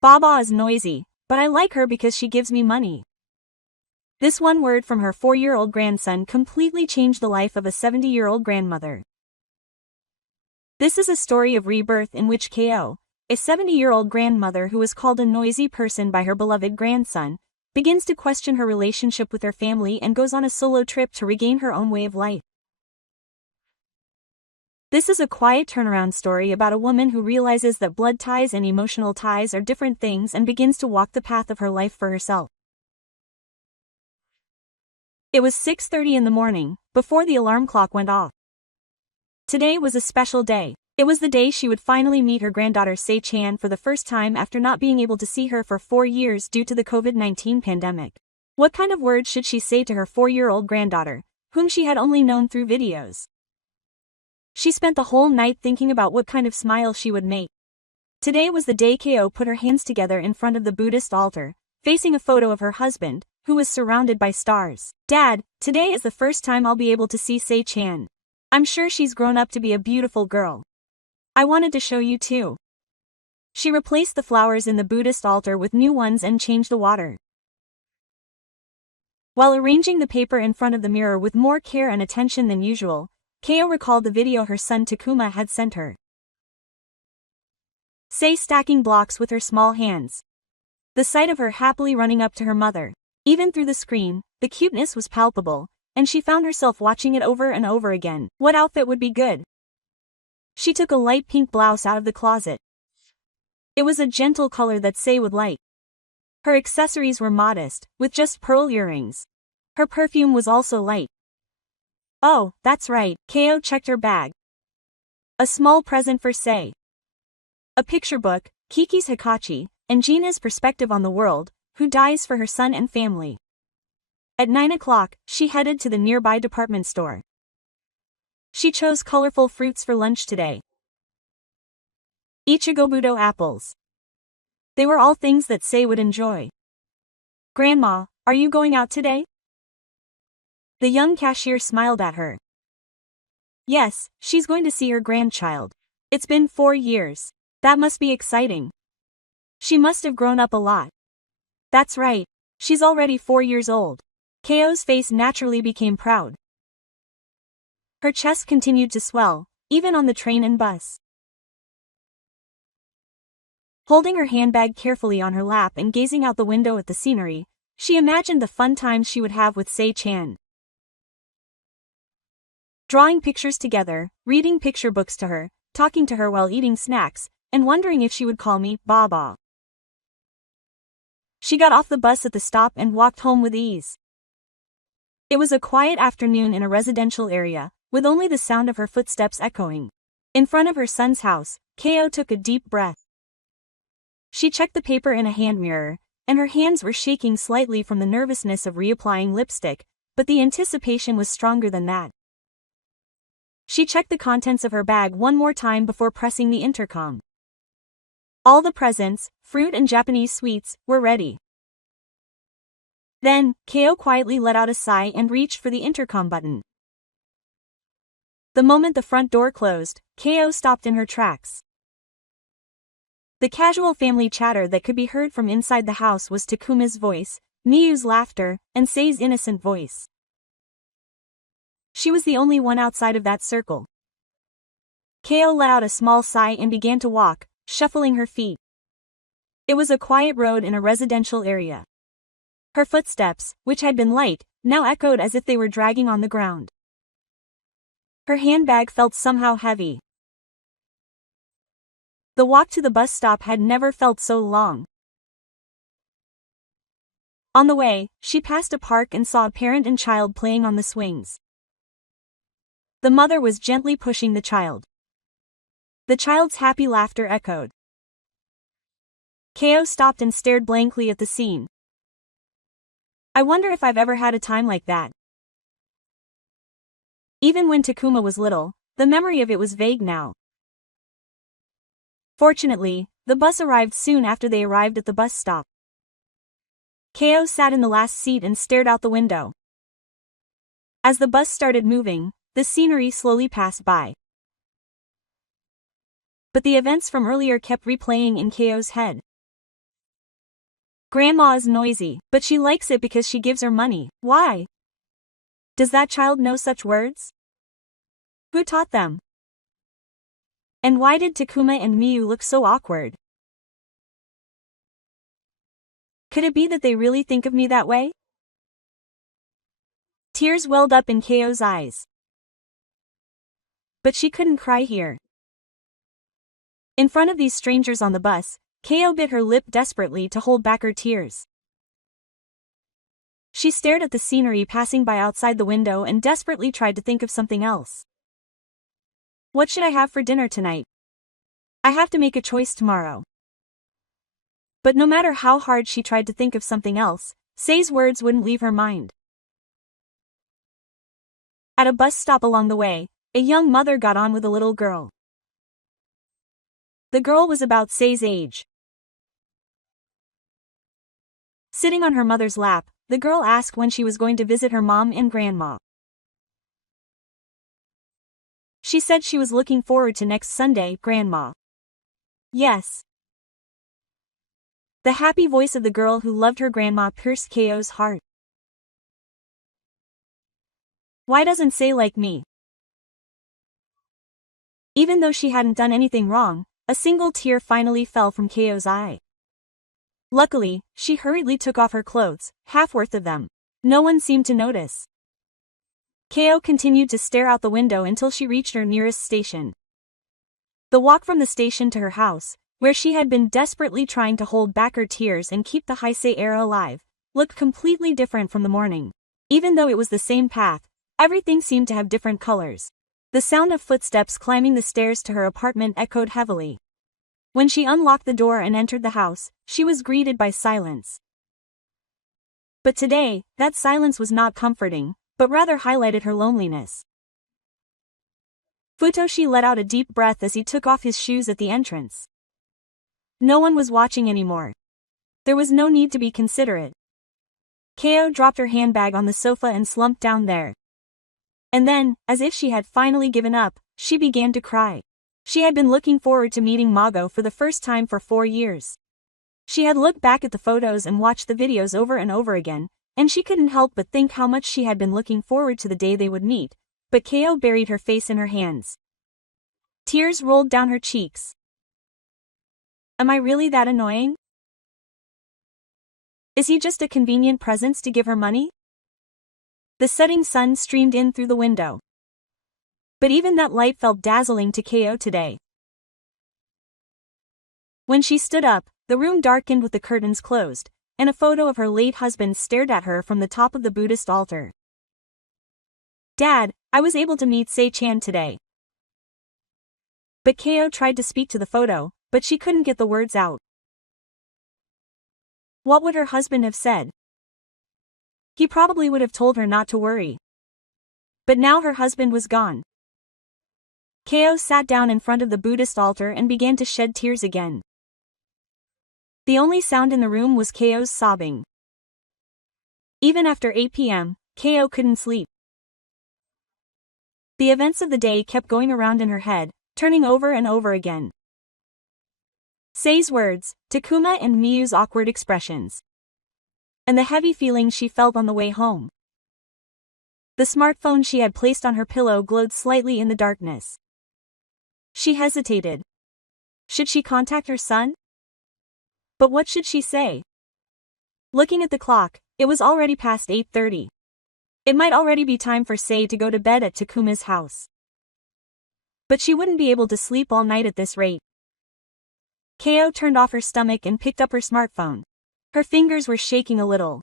Baba is noisy, but I like her because she gives me money. This one word from her 4-year-old grandson completely changed the life of a 70-year-old grandmother. This is a story of rebirth in which Ko, a 70-year-old grandmother who is called a noisy person by her beloved grandson, begins to question her relationship with her family and goes on a solo trip to regain her own way of life. This is a quiet turnaround story about a woman who realizes that blood ties and emotional ties are different things and begins to walk the path of her life for herself. It was 6:30 in the morning, before the alarm clock went off. Today was a special day. It was the day she would finally meet her granddaughter Se-chan for the first time after not being able to see her for 4 years due to the COVID-19 pandemic. What kind of words should she say to her 4-year-old granddaughter, whom she had only known through videos? She spent the whole night thinking about what kind of smile she would make. Today was the day Ko put her hands together in front of the Buddhist altar, facing a photo of her husband, who was surrounded by stars. Dad, today is the first time I'll be able to see Se-chan. I'm sure she's grown up to be a beautiful girl. I wanted to show you too. She replaced the flowers in the Buddhist altar with new ones and changed the water. While arranging the paper in front of the mirror with more care and attention than usual, Ko recalled the video her son Takuma had sent her. Se stacking blocks with her small hands. The sight of her happily running up to her mother, even through the screen, the cuteness was palpable, and she found herself watching it over and over again. What outfit would be good? She took a light pink blouse out of the closet. It was a gentle color that Se would like. Her accessories were modest, with just pearl earrings. Her perfume was also light. Oh, that's right, Ko checked her bag. A small present for Se. A picture book, Kiki's Hikachi, and Gina's perspective on the world, who dies for her son and family. At 9 o'clock, she headed to the nearby department store. She chose colorful fruits for lunch today. Ichigobudo apples. They were all things that Se would enjoy. Grandma, are you going out today? The young cashier smiled at her. Yes, she's going to see her grandchild. It's been 4 years. That must be exciting. She must have grown up a lot. That's right, she's already 4 years old. Ko's face naturally became proud. Her chest continued to swell, even on the train and bus. Holding her handbag carefully on her lap and gazing out the window at the scenery, she imagined the fun times she would have with Se-chan. Drawing pictures together, reading picture books to her, talking to her while eating snacks, and wondering if she would call me Baba. She got off the bus at the stop and walked home with ease. It was a quiet afternoon in a residential area, with only the sound of her footsteps echoing. In front of her son's house, Ko took a deep breath. She checked the paper in a hand mirror, and her hands were shaking slightly from the nervousness of reapplying lipstick, but the anticipation was stronger than that. She checked the contents of her bag one more time before pressing the intercom. All the presents, fruit and Japanese sweets, were ready. Then, Ko quietly let out a sigh and reached for the intercom button. The moment the front door closed, Ko stopped in her tracks. The casual family chatter that could be heard from inside the house was Takuma's voice, Miyu's laughter, and Sei's innocent voice. She was the only one outside of that circle. Ko let out a small sigh and began to walk, shuffling her feet. It was a quiet road in a residential area. Her footsteps, which had been light, now echoed as if they were dragging on the ground. Her handbag felt somehow heavy. The walk to the bus stop had never felt so long. On the way, she passed a park and saw a parent and child playing on the swings. The mother was gently pushing the child. The child's happy laughter echoed. Ko stopped and stared blankly at the scene. I wonder if I've ever had a time like that. Even when Takuma was little, the memory of it was vague now. Fortunately, the bus arrived soon after they arrived at the bus stop. Ko sat in the last seat and stared out the window. As the bus started moving, the scenery slowly passed by. But the events from earlier kept replaying in Ko's head. Grandma is noisy, but she likes it because she gives her money. Why? Does that child know such words? Who taught them? And why did Takuma and Miyu look so awkward? Could it be that they really think of me that way? Tears welled up in Keio's eyes. But she couldn't cry here. In front of these strangers on the bus, Keio bit her lip desperately to hold back her tears. She stared at the scenery passing by outside the window and desperately tried to think of something else. What should I have for dinner tonight? I have to make a choice tomorrow. But no matter how hard she tried to think of something else, Sei's words wouldn't leave her mind. At a bus stop along the way, a young mother got on with a little girl. The girl was about Sei's age. Sitting on her mother's lap, the girl asked when she was going to visit her mom and grandma. She said she was looking forward to next Sunday, Grandma. Yes. The happy voice of the girl who loved her grandma pierced Keio's heart. Why doesn't Sei like me? Even though she hadn't done anything wrong, a single tear finally fell from Keio's eye. Luckily, she hurriedly took off her clothes, half worth of them. No one seemed to notice. Keio continued to stare out the window until she reached her nearest station. The walk from the station to her house, where she had been desperately trying to hold back her tears and keep the Heisei air alive, looked completely different from the morning. Even though it was the same path, everything seemed to have different colors. The sound of footsteps climbing the stairs to her apartment echoed heavily. When she unlocked the door and entered the house, she was greeted by silence. But today, that silence was not comforting, but rather highlighted her loneliness. Futoshi let out a deep breath as he took off his shoes at the entrance. No one was watching anymore. There was no need to be considerate. Keio dropped her handbag on the sofa and slumped down there. And then, as if she had finally given up, she began to cry. She had been looking forward to meeting Mago for the first time for 4 years. She had looked back at the photos and watched the videos over and over again, and she couldn't help but think how much she had been looking forward to the day they would meet, but Keio buried her face in her hands. Tears rolled down her cheeks. Am I really that annoying? Is he just a convenient presence to give her money? The setting sun streamed in through the window. But even that light felt dazzling to Keio today. When she stood up, the room darkened with the curtains closed, and a photo of her late husband stared at her from the top of the Buddhist altar. Dad, I was able to meet Sei-chan today. But Keio tried to speak to the photo, but she couldn't get the words out. What would her husband have said? He probably would have told her not to worry. But now her husband was gone. Keio sat down in front of the Buddhist altar and began to shed tears again. The only sound in the room was Keio's sobbing. Even after 8 p.m., Keio couldn't sleep. The events of the day kept going around in her head, turning over and over again. Sei's words, Takuma and Miyu's awkward expressions. And the heavy feeling she felt on the way home. The smartphone she had placed on her pillow glowed slightly in the darkness. She hesitated. Should she contact her son? But what should she say? Looking at the clock, it was already past 8:30. It might already be time for Sei to go to bed at Takuma's house. But she wouldn't be able to sleep all night at this rate. Keio turned off her stomach and picked up her smartphone. Her fingers were shaking a little.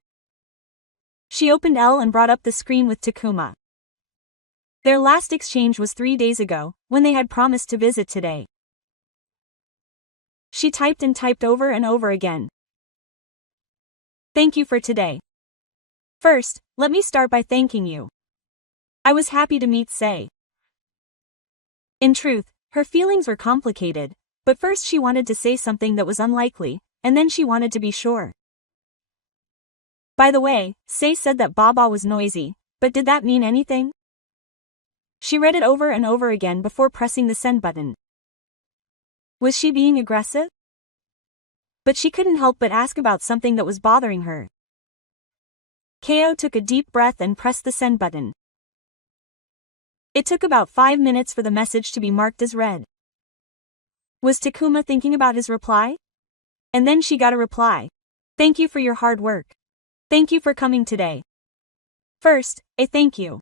She opened L and brought up the screen with Takuma. Their last exchange was 3 days ago, when they had promised to visit today. She typed and typed over and over again. Thank you for today. First, let me start by thanking you. I was happy to meet Sei. In truth, her feelings were complicated, but first she wanted to say something that was unlikely, and then she wanted to be sure. By the way, Sei said that Baba was noisy, but did that mean anything? She read it over and over again before pressing the send button. Was she being aggressive? but she couldn't help but ask about something that was bothering her. Ko took a deep breath and pressed the send button. It took about 5 minutes for the message to be marked as read. Was Takuma thinking about his reply? And then she got a reply. Thank you for your hard work. Thank you for coming today. First, a thank you.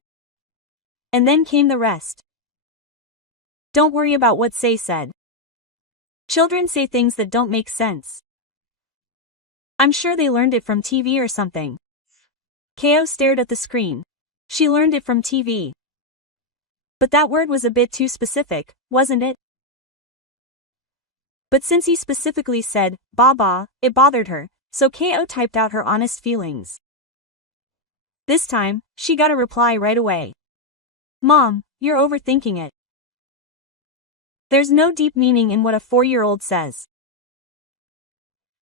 And then came the rest. Don't worry about what Sei said. Children say things that don't make sense. I'm sure they learned it from TV or something. Ko stared at the screen. She learned it from TV. But that word was a bit too specific, wasn't it? But since he specifically said, Baba, it bothered her, so Ko typed out her honest feelings. This time, she got a reply right away. Mom, you're overthinking it. There's no deep meaning in what a 4-year-old says.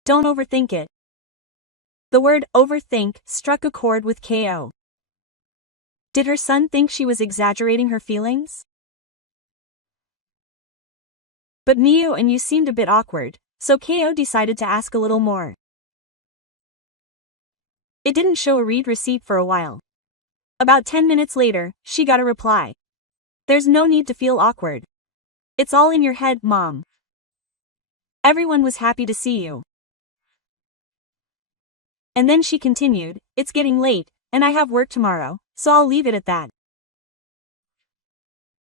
Don't overthink it. The word overthink struck a chord with Ko. Did her son think she was exaggerating her feelings? But Miyu and you seemed a bit awkward, so Ko decided to ask a little more. It didn't show a read receipt for a while. About 10 minutes later, she got a reply. There's no need to feel awkward. It's all in your head, Mom. Everyone was happy to see you. And then she continued, it's getting late, and I have work tomorrow, so I'll leave it at that.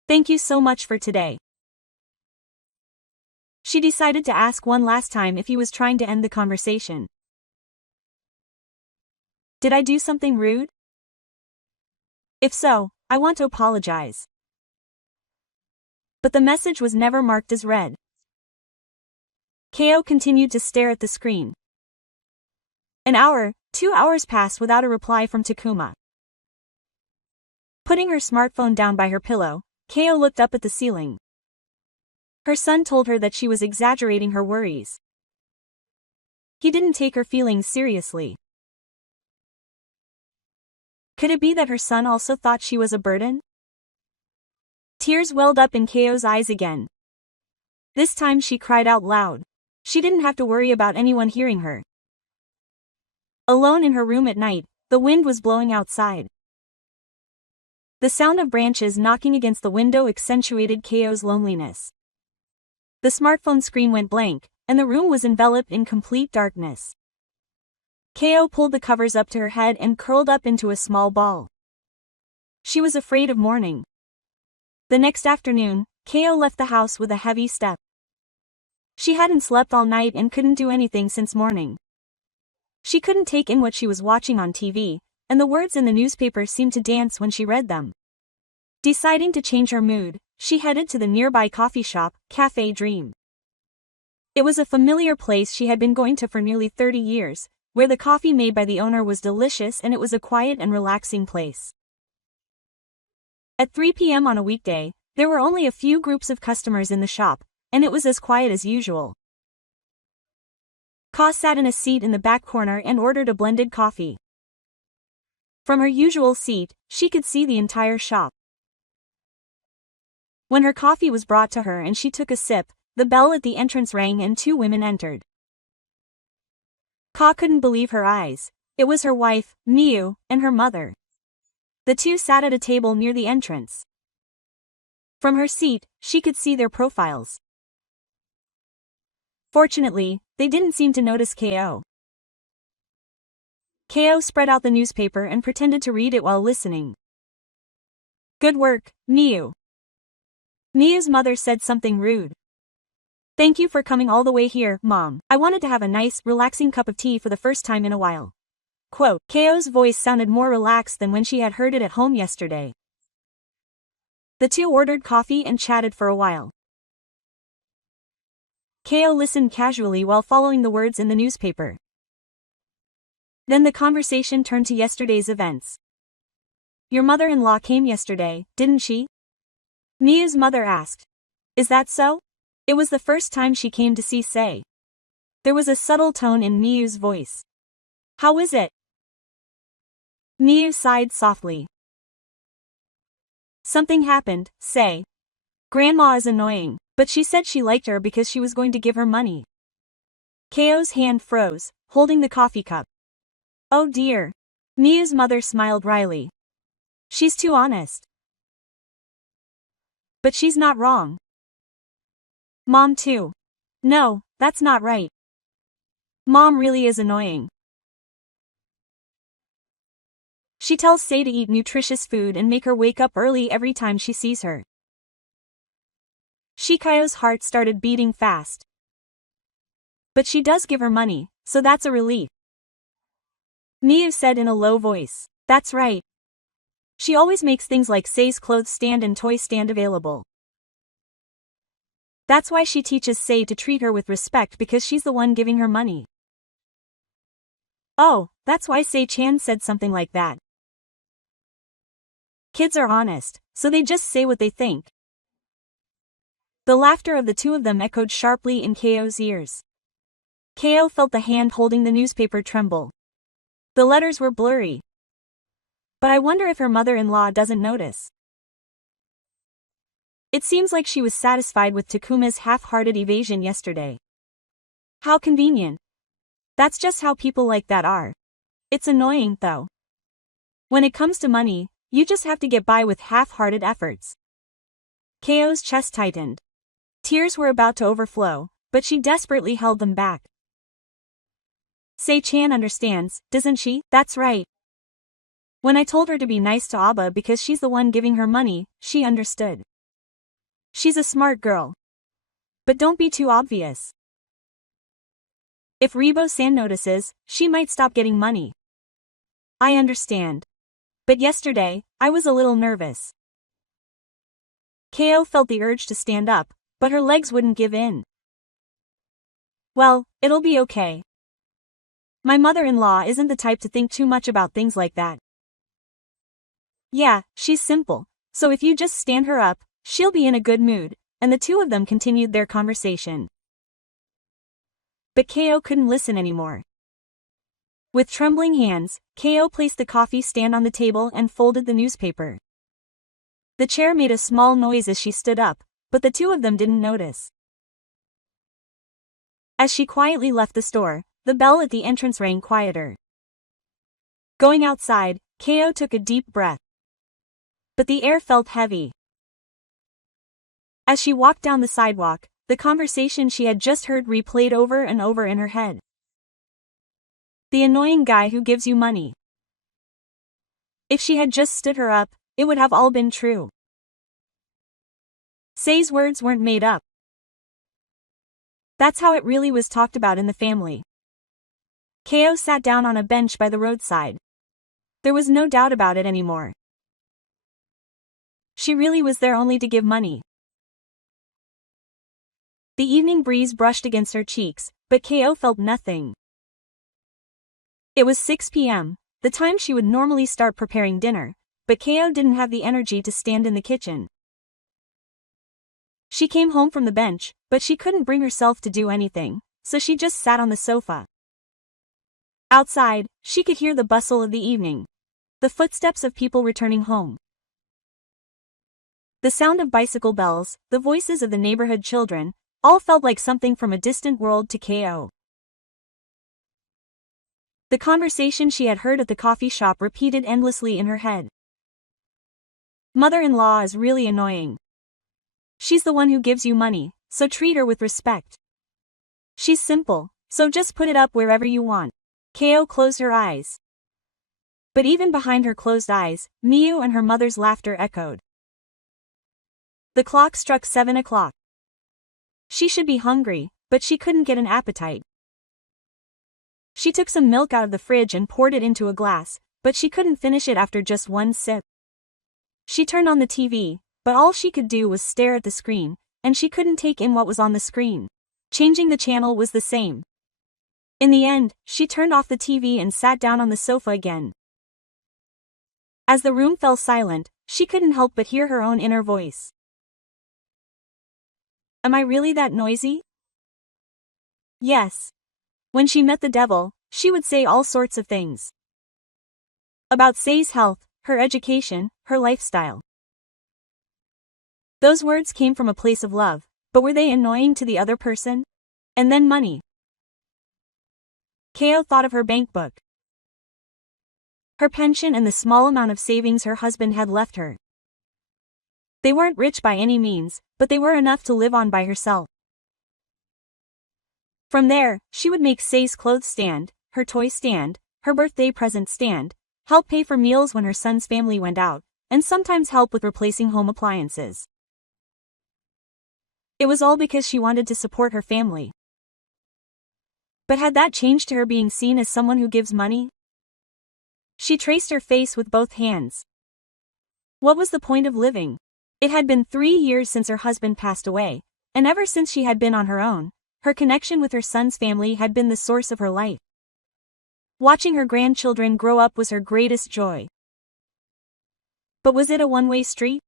Thank you so much for today. She decided to ask one last time if he was trying to end the conversation. Did I do something rude? If so, I want to apologize. But the message was never marked as read. Ko continued to stare at the screen. An hour, 2 hours passed without a reply from Takuma. Putting her smartphone down by her pillow, Ko looked up at the ceiling. Her son told her that she was exaggerating her worries. He didn't take her feelings seriously. Could it be that her son also thought she was a burden? Tears welled up in Ko's eyes again. This time she cried out loud. She didn't have to worry about anyone hearing her. Alone in her room at night, the wind was blowing outside. The sound of branches knocking against the window accentuated Ko's loneliness. The smartphone screen went blank, and the room was enveloped in complete darkness. Ko pulled the covers up to her head and curled up into a small ball. She was afraid of morning. The next afternoon, Ko left the house with a heavy step. She hadn't slept all night and couldn't do anything since morning. She couldn't take in what she was watching on TV, and the words in the newspaper seemed to dance when she read them. Deciding to change her mood, she headed to the nearby coffee shop, Café Dream. It was a familiar place she had been going to for nearly 30 years, where the coffee made by the owner was delicious and it was a quiet and relaxing place. At 3 p.m. on a weekday, there were only a few groups of customers in the shop, and it was as quiet as usual. Ka sat in a seat in the back corner and ordered a blended coffee. From her usual seat, she could see the entire shop. When her coffee was brought to her and she took a sip, the bell at the entrance rang and 2 women entered. Ka couldn't believe her eyes. It was her wife, Miyu, and her mother. The 2 sat at a table near the entrance. From her seat, she could see their profiles. Fortunately, they didn't seem to notice Ko. Ko spread out the newspaper and pretended to read it while listening. Good work, Miyu. Miyu's mother said something rude. Thank you for coming all the way here, Mom. I wanted to have a nice, relaxing cup of tea for the first time in a while. Quote, Ko's voice sounded more relaxed than when she had heard it at home yesterday. The 2 ordered coffee and chatted for a while. Ko listened casually while following the words in the newspaper. Then the conversation turned to yesterday's events. Your mother-in-law came yesterday, didn't she? Miyu's mother asked. Is that so? It was the first time she came to see Sei. There was a subtle tone in Miyu's voice. How is it? Miyu sighed softly. Something happened, Sei. Grandma is annoying, but she said she liked her because she was going to give her money. Ko's hand froze, holding the coffee cup. Oh dear. Miu's mother smiled wryly. She's too honest. But she's not wrong. Mom too. No, that's not right. Mom really is annoying. She tells Sei to eat nutritious food and make her wake up early every time she sees her. Shikayo's heart started beating fast. But she does give her money, so that's a relief. Miu said in a low voice. That's right. She always makes things like Sei's clothes stand and toy stand available. That's why she teaches Sei to treat her with respect, because she's the one giving her money. Oh, that's why Sei-chan said something like that. Kids are honest, so they just say what they think. The laughter of the two of them echoed sharply in Ko's ears. Ko felt the hand holding the newspaper tremble. The letters were blurry. But I wonder if her mother-in-law doesn't notice. It seems like she was satisfied with Takuma's half-hearted evasion yesterday. How convenient. That's just how people like that are. It's annoying, though. When it comes to money, you just have to get by with half-hearted efforts. Ko's chest tightened. Tears were about to overflow, but she desperately held them back. Sei-chan understands, doesn't she? That's right. When I told her to be nice to Aba because she's the one giving her money, she understood. She's a smart girl. But don't be too obvious. If Rebo-san notices, she might stop getting money. I understand. But yesterday, I was a little nervous. Ko felt the urge to stand up, but her legs wouldn't give in. Well, it'll be okay. My mother-in-law isn't the type to think too much about things like that. Yeah, she's simple, so if you just stand her up, she'll be in a good mood, and the two of them continued their conversation. But Ko couldn't listen anymore. With trembling hands, Ko placed the coffee stand on the table and folded the newspaper. The chair made a small noise as she stood up, but the two of them didn't notice. As she quietly left the store, the bell at the entrance rang quieter. Going outside, Ko took a deep breath. But the air felt heavy. As she walked down the sidewalk, the conversation she had just heard replayed over and over in her head. The annoying guy who gives you money. If she had just stood her up, it would have all been true. Sei's words weren't made up. That's how it really was talked about in the family. Ko sat down on a bench by the roadside. There was no doubt about it anymore. She really was there only to give money. The evening breeze brushed against her cheeks, but Ko felt nothing. It was 6 p.m., the time she would normally start preparing dinner, but Ko didn't have the energy to stand in the kitchen. She came home from the bench, but she couldn't bring herself to do anything, so she just sat on the sofa. Outside, she could hear the bustle of the evening. The footsteps of people returning home. The sound of bicycle bells, the voices of the neighborhood children, all felt like something from a distant world to Ko. The conversation she had heard at the coffee shop repeated endlessly in her head. Mother-in-law is really annoying. She's the one who gives you money, so treat her with respect. She's simple, so just put it up wherever you want. Ko closed her eyes. But even behind her closed eyes, Miu and her mother's laughter echoed. The clock struck 7 o'clock. She should be hungry, but she couldn't get an appetite. She took some milk out of the fridge and poured it into a glass, but she couldn't finish it after just one sip. She turned on the TV, but all she could do was stare at the screen, and she couldn't take in what was on the screen. Changing the channel was the same. In the end, she turned off the TV and sat down on the sofa again. As the room fell silent, she couldn't help but hear her own inner voice. Am I really that noisy? Yes. When she met the devil, she would say all sorts of things. About Sei's health, her education, her lifestyle. Those words came from a place of love, but were they annoying to the other person? And then money. Ko thought of her bank book, her pension and the small amount of savings her husband had left her. They weren't rich by any means, but they were enough to live on by herself. From there, she would make Say's clothes stand, her toy stand, her birthday present stand, help pay for meals when her son's family went out, and sometimes help with replacing home appliances. It was all because she wanted to support her family. But had that changed to her being seen as someone who gives money? She traced her face with both hands. What was the point of living? It had been 3 years since her husband passed away, and ever since she had been on her own, her connection with her son's family had been the source of her life. Watching her grandchildren grow up was her greatest joy. But was it a one-way street?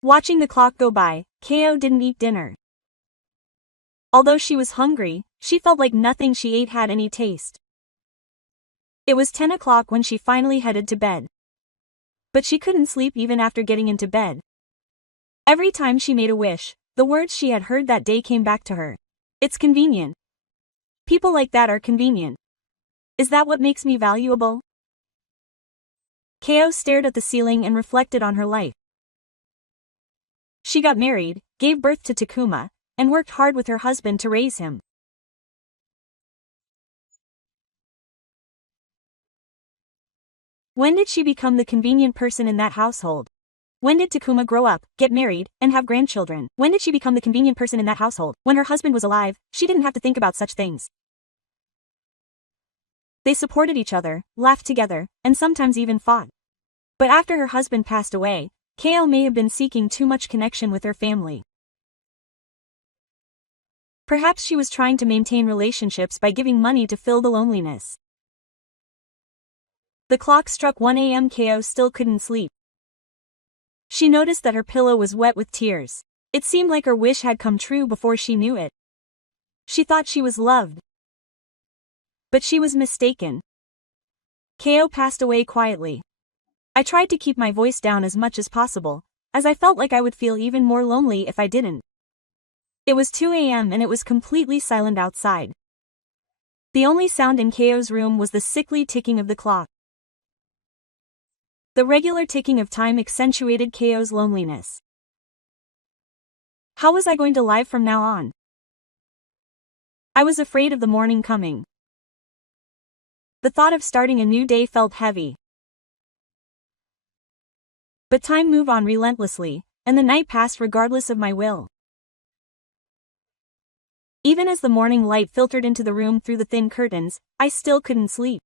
Watching the clock go by, Ko didn't eat dinner. Although she was hungry, she felt like nothing she ate had any taste. It was 10 o'clock when she finally headed to bed. But she couldn't sleep even after getting into bed. Every time she made a wish, the words she had heard that day came back to her. It's convenient. People like that are convenient. Is that what makes me valuable? Ko stared at the ceiling and reflected on her life. She got married, gave birth to Takuma, and worked hard with her husband to raise him. When did she become the convenient person in that household? When did Takuma grow up, get married, and have grandchildren? When did she become the convenient person in that household? When her husband was alive, she didn't have to think about such things. They supported each other, laughed together, and sometimes even fought. But after her husband passed away, Ko may have been seeking too much connection with her family. Perhaps she was trying to maintain relationships by giving money to fill the loneliness. The clock struck 1 a.m. Ko still couldn't sleep. She noticed that her pillow was wet with tears. It seemed like her wish had come true before she knew it. She thought she was loved. But she was mistaken. Ko passed away quietly. I tried to keep my voice down as much as possible, as I felt like I would feel even more lonely if I didn't. It was 2 a.m. and it was completely silent outside. The only sound in Ko's room was the sickly ticking of the clock. The regular ticking of time accentuated Ko's loneliness. How was I going to live from now on? I was afraid of the morning coming. The thought of starting a new day felt heavy. But time moved on relentlessly, and the night passed regardless of my will. Even as the morning light filtered into the room through the thin curtains, I still couldn't sleep.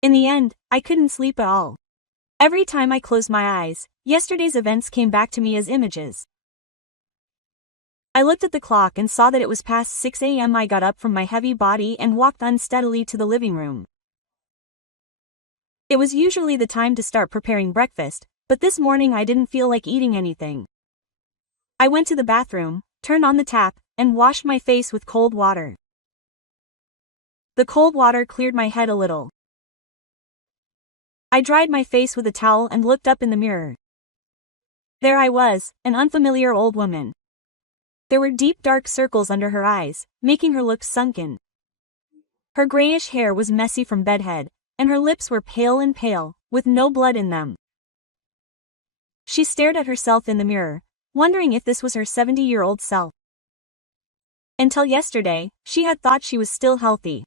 In the end, I couldn't sleep at all. Every time I closed my eyes, yesterday's events came back to me as images. I looked at the clock and saw that it was past 6 a.m. I got up from my heavy body and walked unsteadily to the living room. It was usually the time to start preparing breakfast, but this morning I didn't feel like eating anything. I went to the bathroom, turned on the tap, and washed my face with cold water. The cold water cleared my head a little. I dried my face with a towel and looked up in the mirror. There I was, an unfamiliar old woman. There were deep dark circles under her eyes, making her look sunken. Her grayish hair was messy from bedhead, and her lips were pale, with no blood in them. She stared at herself in the mirror, wondering if this was her 70-year-old self. Until yesterday, she had thought she was still healthy.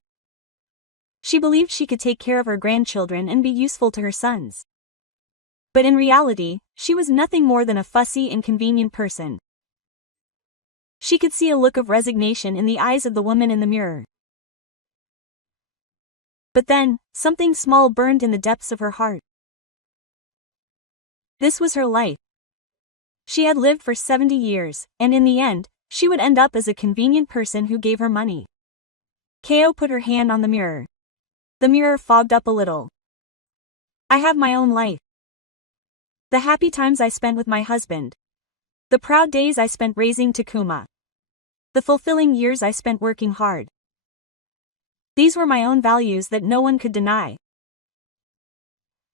She believed she could take care of her grandchildren and be useful to her sons. But in reality, she was nothing more than a fussy, inconvenient person. She could see a look of resignation in the eyes of the woman in the mirror. But then, something small burned in the depths of her heart. This was her life. She had lived for 70 years, and in the end, she would end up as a convenient person who gave her money. Ko put her hand on the mirror. The mirror fogged up a little. I have my own life. The happy times I spent with my husband. The proud days I spent raising Takuma. The fulfilling years I spent working hard. These were my own values that no one could deny.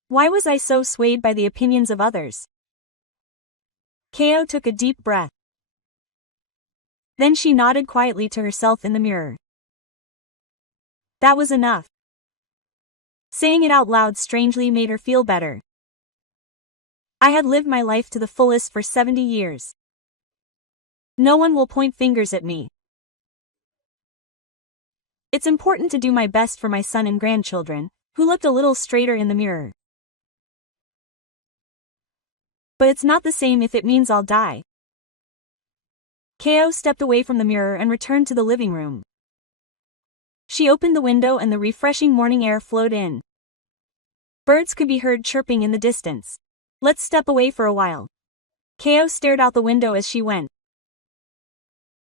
Why was I so swayed by the opinions of others? Ko took a deep breath. Then she nodded quietly to herself in the mirror. That was enough. Saying it out loud strangely made her feel better. I had lived my life to the fullest for 70 years. No one will point fingers at me. It's important to do my best for my son and grandchildren, who looked a little straighter in the mirror. But it's not the same if it means I'll die. Ko stepped away from the mirror and returned to the living room. She opened the window and the refreshing morning air flowed in. Birds could be heard chirping in the distance. Let's step away for a while. Ko stared out the window as she went.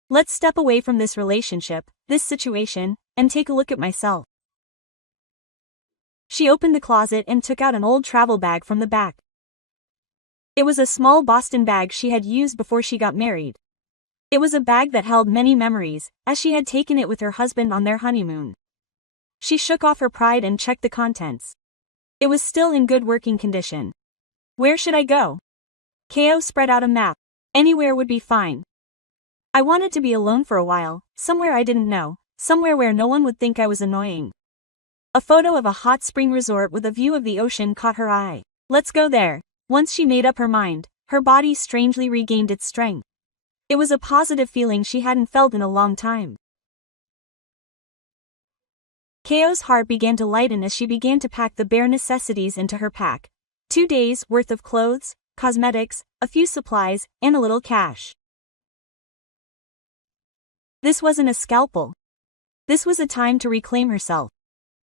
Let's step away from this relationship, this situation, and take a look at myself. She opened the closet and took out an old travel bag from the back. It was a small Boston bag she had used before she got married. It was a bag that held many memories, as she had taken it with her husband on their honeymoon. She shook off her pride and checked the contents. It was still in good working condition. Where should I go? Ko spread out a map. Anywhere would be fine. I wanted to be alone for a while, somewhere I didn't know, somewhere where no one would think I was annoying. A photo of a hot spring resort with a view of the ocean caught her eye. Let's go there. Once she made up her mind, her body strangely regained its strength. It was a positive feeling she hadn't felt in a long time. Ko's heart began to lighten as she began to pack the bare necessities into her pack. 2 days' worth of clothes, cosmetics, a few supplies, and a little cash. This wasn't a scalpel. This was a time to reclaim herself.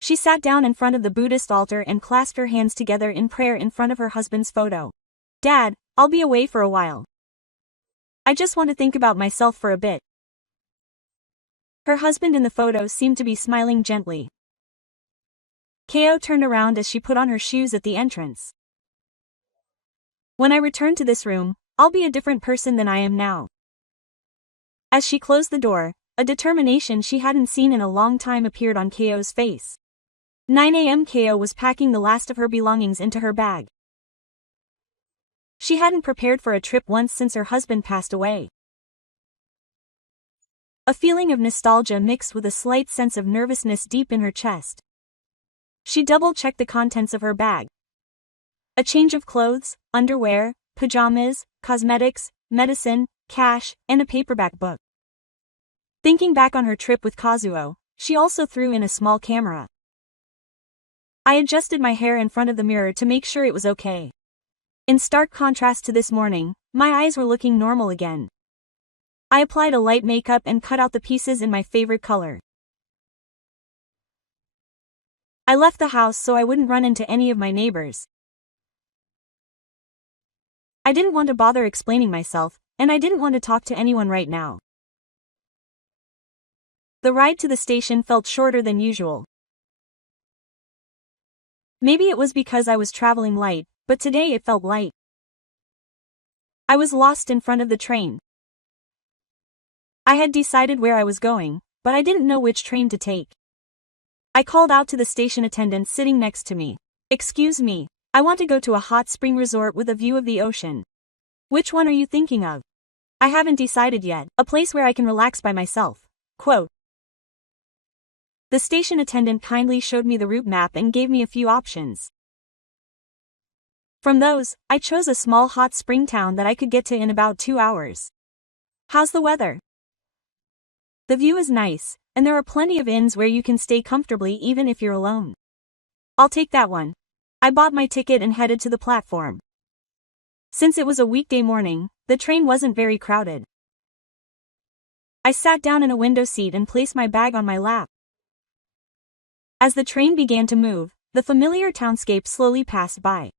She sat down in front of the Buddhist altar and clasped her hands together in prayer in front of her husband's photo. Dad, I'll be away for a while. I just want to think about myself for a bit. Her husband in the photo seemed to be smiling gently. Ko turned around as she put on her shoes at the entrance. When I return to this room, I'll be a different person than I am now. As she closed the door, a determination she hadn't seen in a long time appeared on Ko's face. 9 a.m. Ko was packing the last of her belongings into her bag. She hadn't prepared for a trip once since her husband passed away. A feeling of nostalgia mixed with a slight sense of nervousness deep in her chest. She double-checked the contents of her bag. A change of clothes, underwear, pajamas, cosmetics, medicine, cash, and a paperback book. Thinking back on her trip with Kazuo, she also threw in a small camera. I adjusted my hair in front of the mirror to make sure it was okay. In stark contrast to this morning, my eyes were looking normal again. I applied a light makeup and cut out the pieces in my favorite color. I left the house so I wouldn't run into any of my neighbors. I didn't want to bother explaining myself, and I didn't want to talk to anyone right now. The ride to the station felt shorter than usual. Maybe it was because I was traveling light, but today it felt light. I was lost in front of the train. I had decided where I was going, but I didn't know which train to take. I called out to the station attendant sitting next to me. Excuse me, I want to go to a hot spring resort with a view of the ocean. Which one are you thinking of? I haven't decided yet. A place where I can relax by myself. Quote. The station attendant kindly showed me the route map and gave me a few options. From those, I chose a small hot spring town that I could get to in about 2 hours. How's the weather? The view is nice, and there are plenty of inns where you can stay comfortably even if you're alone. I'll take that one. I bought my ticket and headed to the platform. Since it was a weekday morning, the train wasn't very crowded. I sat down in a window seat and placed my bag on my lap. As the train began to move, the familiar townscape slowly passed by.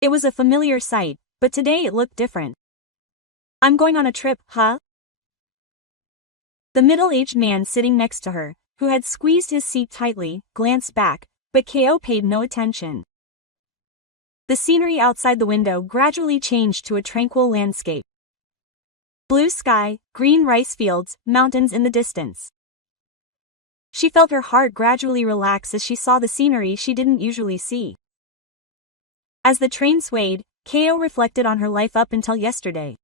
It was a familiar sight, but today it looked different. I'm going on a trip, huh? The middle-aged man sitting next to her, who had squeezed his seat tightly, glanced back, but Ko paid no attention. The scenery outside the window gradually changed to a tranquil landscape. Blue sky, green rice fields, mountains in the distance. She felt her heart gradually relax as she saw the scenery she didn't usually see. As the train swayed, Ko reflected on her life up until yesterday.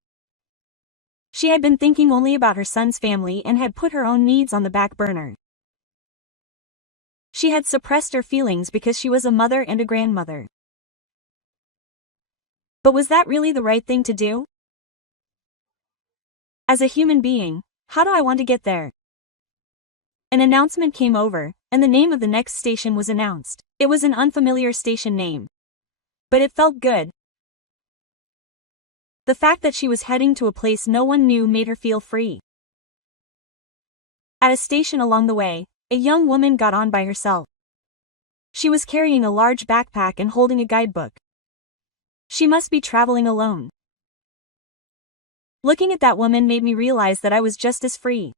She had been thinking only about her son's family and had put her own needs on the back burner. She had suppressed her feelings because she was a mother and a grandmother. But was that really the right thing to do? As a human being, how do I want to get there? An announcement came over, and the name of the next station was announced. It was an unfamiliar station name. But it felt good. The fact that she was heading to a place no one knew made her feel free. At a station along the way, a young woman got on by herself. She was carrying a large backpack and holding a guidebook. She must be traveling alone. Looking at that woman made me realize that I was just as free.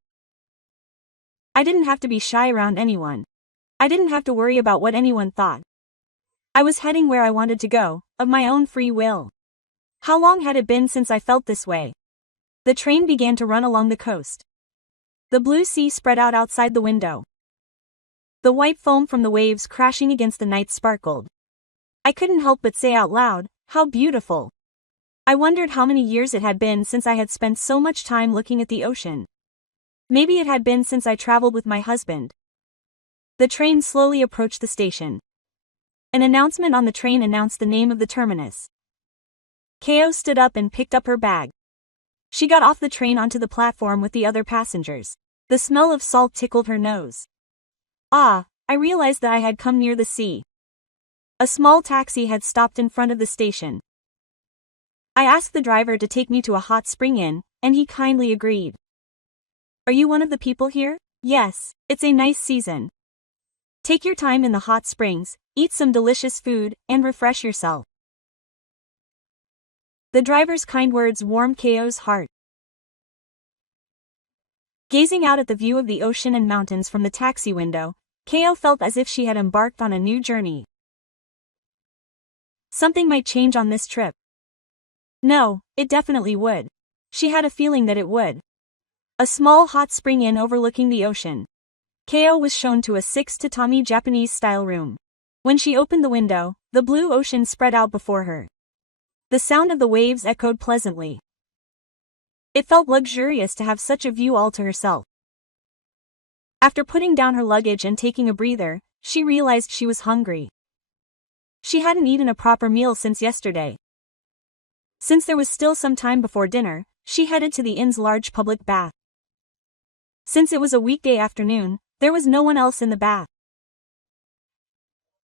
I didn't have to be shy around anyone. I didn't have to worry about what anyone thought. I was heading where I wanted to go, of my own free will. How long had it been since I felt this way? The train began to run along the coast. The blue sea spread out outside the window. The white foam from the waves crashing against the night sparkled. I couldn't help but say out loud, "How beautiful." I wondered how many years it had been since I had spent so much time looking at the ocean. Maybe it had been since I traveled with my husband. The train slowly approached the station. An announcement on the train announced the name of the terminus. Ko stood up and picked up her bag. She got off the train onto the platform with the other passengers. The smell of salt tickled her nose. Ah, I realized that I had come near the sea. A small taxi had stopped in front of the station. I asked the driver to take me to a hot spring inn, and he kindly agreed. Are you one of the people here? Yes, it's a nice season. Take your time in the hot springs, eat some delicious food, and refresh yourself. The driver's kind words warmed Ko's heart. Gazing out at the view of the ocean and mountains from the taxi window, Ko felt as if she had embarked on a new journey. Something might change on this trip. No, it definitely would. She had a feeling that it would. A small hot spring inn overlooking the ocean. Ko was shown to a 6-tatami Japanese-style room. When she opened the window, the blue ocean spread out before her. The sound of the waves echoed pleasantly. It felt luxurious to have such a view all to herself. After putting down her luggage and taking a breather, she realized she was hungry. She hadn't eaten a proper meal since yesterday. Since there was still some time before dinner, she headed to the inn's large public bath. Since it was a weekday afternoon, there was no one else in the bath.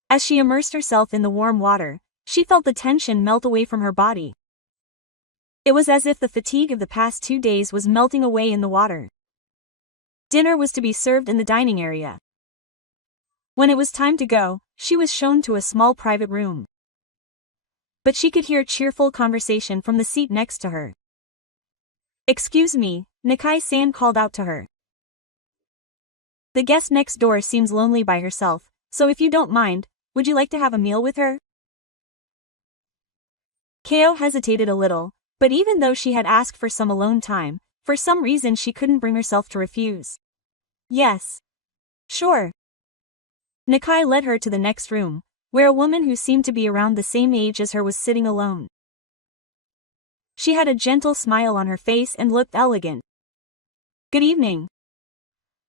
As she immersed herself in the warm water, she felt the tension melt away from her body. It was as if the fatigue of the past 2 days was melting away in the water. Dinner was to be served in the dining area. When it was time to go, she was shown to a small private room. But she could hear cheerful conversation from the seat next to her. Excuse me, Nakai-san called out to her. The guest next door seems lonely by herself, so if you don't mind, would you like to have a meal with her? Ko hesitated a little, but even though she had asked for some alone time, for some reason she couldn't bring herself to refuse. Yes. Sure. Nakai led her to the next room, where a woman who seemed to be around the same age as her was sitting alone. She had a gentle smile on her face and looked elegant. Good evening.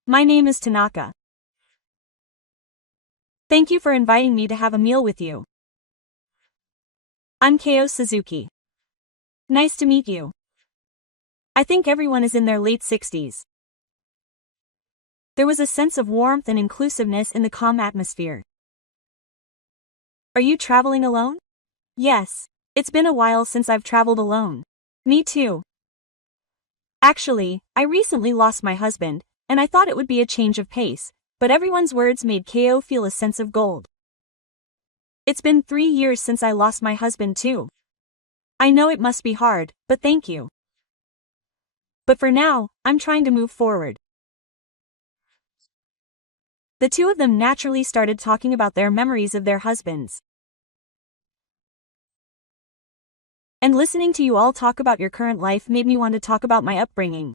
My name is Tanaka. Thank you for inviting me to have a meal with you. I'm Ko Suzuki. Nice to meet you. I think everyone is in their late 60s. There was a sense of warmth and inclusiveness in the calm atmosphere. Are you traveling alone? Yes, it's been a while since I've traveled alone. Me too. Actually, I recently lost my husband, and I thought it would be a change of pace, but everyone's words made Ko feel a sense of gold. It's been 3 years since I lost my husband too. I know it must be hard, but thank you. But for now, I'm trying to move forward. The two of them naturally started talking about their memories of their husbands. And listening to you all talk about your current life made me want to talk about my upbringing.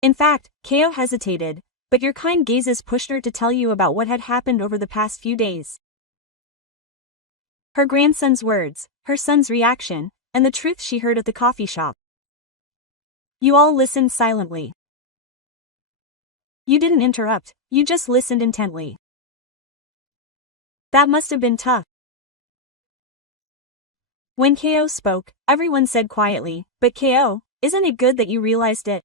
In fact, Ko hesitated, but your kind gazes pushed her to tell you about what had happened over the past few days. Her grandson's words, her son's reaction, and the truth she heard at the coffee shop. You all listened silently. You didn't interrupt, you just listened intently. That must have been tough. When Ko spoke, everyone said quietly, "But Ko, isn't it good that you realized it?"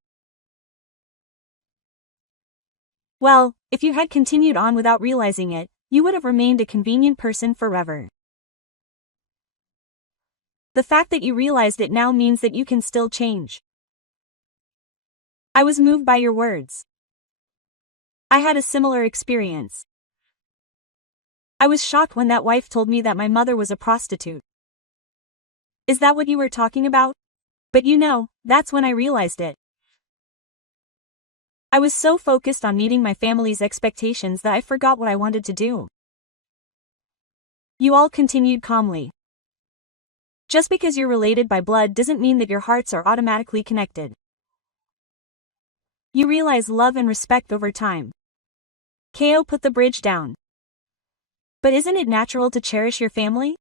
Well, if you had continued on without realizing it, you would have remained a convenient person forever. The fact that you realized it now means that you can still change. I was moved by your words. I had a similar experience. I was shocked when that wife told me that my mother was a prostitute. Is that what you were talking about? But that's when I realized it. I was so focused on meeting my family's expectations that I forgot what I wanted to do. You all continued calmly. Just because you're related by blood doesn't mean that your hearts are automatically connected. You realize love and respect over time. Ko put the bridge down. But isn't it natural to cherish your family?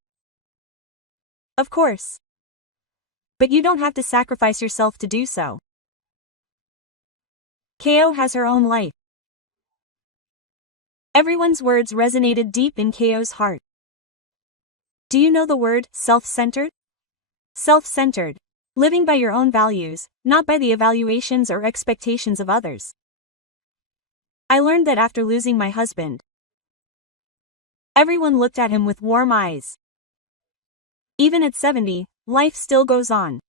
Of course. But you don't have to sacrifice yourself to do so. Ko has her own life. Everyone's words resonated deep in Ko's heart. Do you know the word self-centered? Self-centered. Living by your own values, not by the evaluations or expectations of others. I learned that after losing my husband. Everyone looked at him with warm eyes. Even at 70, life still goes on.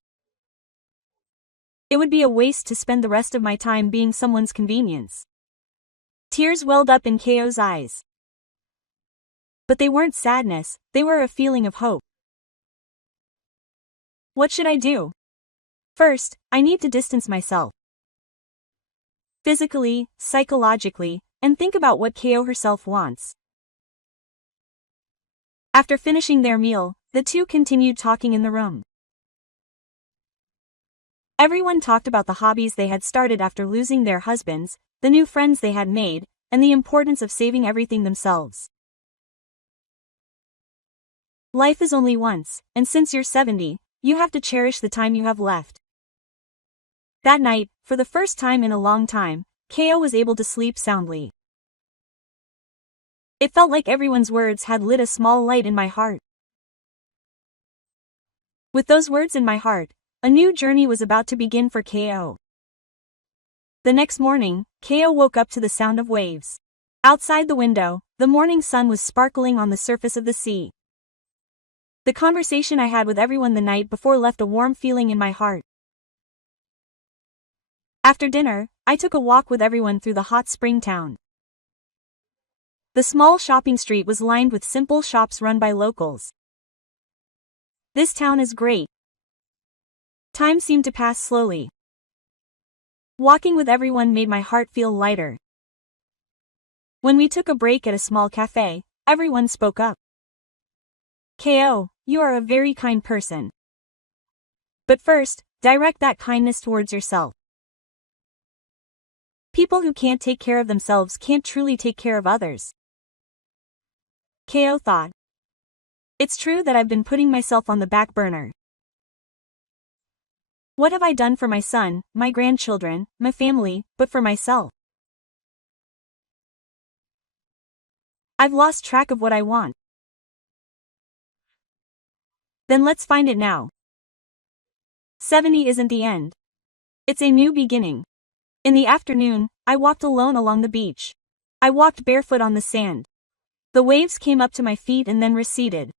It would be a waste to spend the rest of my time being someone's convenience. Tears welled up in Ko's eyes. But they weren't sadness, they were a feeling of hope. What should I do? First, I need to distance myself. Physically, psychologically, and think about what Ko herself wants. After finishing their meal, the two continued talking in the room. Everyone talked about the hobbies they had started after losing their husbands, the new friends they had made, and the importance of saving everything themselves. Life is only once, and since you're 70, you have to cherish the time you have left. That night, for the first time in a long time, Ko was able to sleep soundly. It felt like everyone's words had lit a small light in my heart. With those words in my heart, a new journey was about to begin for Ko. The next morning, Ko woke up to the sound of waves. Outside the window, the morning sun was sparkling on the surface of the sea. The conversation I had with everyone the night before left a warm feeling in my heart. After dinner, I took a walk with everyone through the hot spring town. The small shopping street was lined with simple shops run by locals. This town is great. Time seemed to pass slowly. Walking with everyone made my heart feel lighter. When we took a break at a small cafe, everyone spoke up. Ko, you are a very kind person. But first, direct that kindness towards yourself. People who can't take care of themselves can't truly take care of others. Ko thought. It's true that I've been putting myself on the back burner. What have I done for my son, my grandchildren, my family, but for myself? I've lost track of what I want. Then let's find it now. 70 isn't the end. It's a new beginning. In the afternoon, I walked alone along the beach. I walked barefoot on the sand. The waves came up to my feet and then receded.